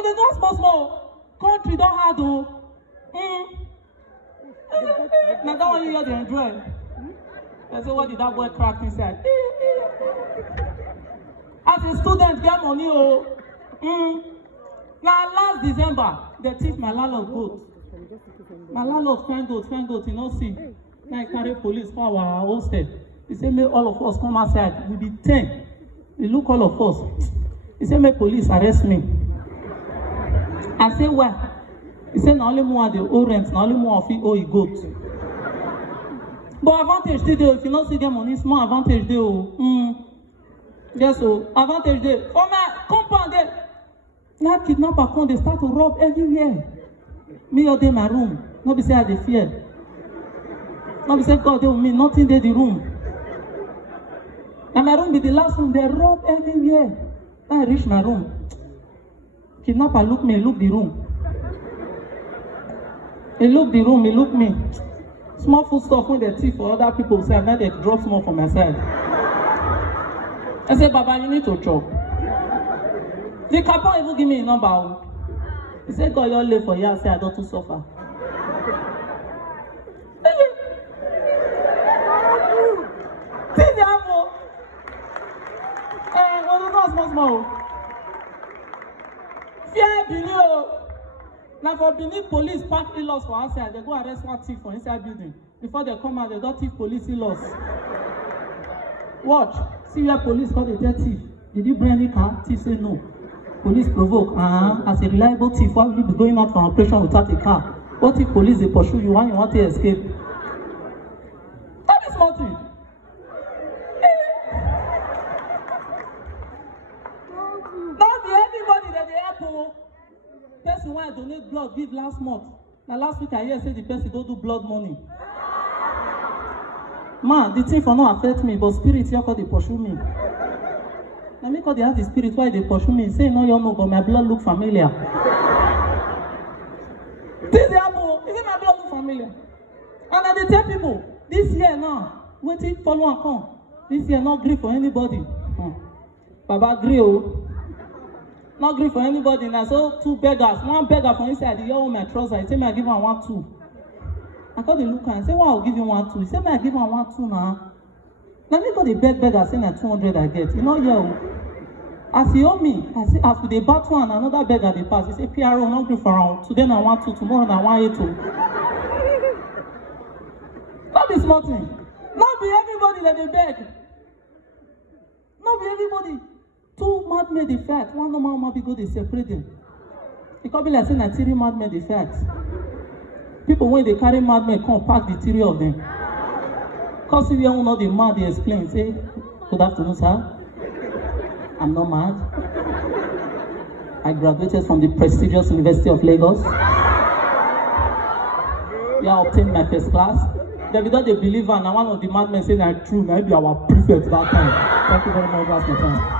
But they don't small. Country don't hard though. Now that one you hear the enjoy. I say, what did that boy crack inside? As a student, get money, oh. Now, last December, they thief my landlord goat. My landlord find goat, you know, see. Now, I carry police for our hostel. He say, make all of us come outside. We be 10. He look all of us. He say, make police arrest me. I say, why? He say, not only more the owe rent, not only more of it owe he goat. But advantage today, if you not see them money, small advantage there. Yes, so advantage there. For my compound there. Now kidnapper come, they start to rob everywhere. Me or dey my room. No be say I dey fear. No be say God dey with me, nothing dey the room. And my room be the last room, they rob everywhere. When I reach my room, kidnapper look me, look the room. He look the room, he look me. Small food stuff when they thief for other people say, now they drop small for my side. I say, Baba, you need to chop. The captain even give me a number. He said, God, you're late for you. I say, I don't to suffer. See the apple? Small. Fear Benin. Now for Benin police park in-laws for outside, they go arrest one thief for inside building. Before they come out, they don't thief police in-laws. Watch. See where police call the dead thief. Did you bring any car? Thief say no. Police provoke. As a reliable thief, why will you be going out for an operation without a car? What if police they pursue you when you want to escape? That is small thing. Not be everybody that they help. Person why I donate blood give last month. Now last week I hear say the person don't do blood money. Man, the thing for no affect me, but spirit here call they pursue me. Now me call they have the spirit why they pursue me. Say no, you know, but my blood look familiar. This is my blood look familiar. And I tell people, this year now, waiting follow and come. This year not grief for anybody. Baba agree oh. Not agree for anybody. And I saw two beggars. One beggar from inside the year my trouser. He said, "Me I give him 1, 2." I called the looker and say, "Why I'll give you 1, 2?" He said, "Me I give him 1, 2 now." Now me got the beggar saying that 200 I get. You know, yeah. As he owe me, I say, as with the battle and another beggar they pass. He say, "PRO, not agree for round. Today I 1, 2. Tomorrow I 1, 8. Not be small thing. Not be everybody that they beg. Not be everybody. 2 mad made the fact. One normal man be go they separate them. It can't be like saying that 3 mad made the fact. People when they carry mad men come pack the 3 of them. Cause if you don't know the mad, they explain. Say, "Good afternoon, sir. I'm not mad. I graduated from the prestigious University of Lagos. Yeah, I obtained my first class." Then without the believer, and one of the madmen saying that true, maybe our prefect that time. Thank you very much, that's my time.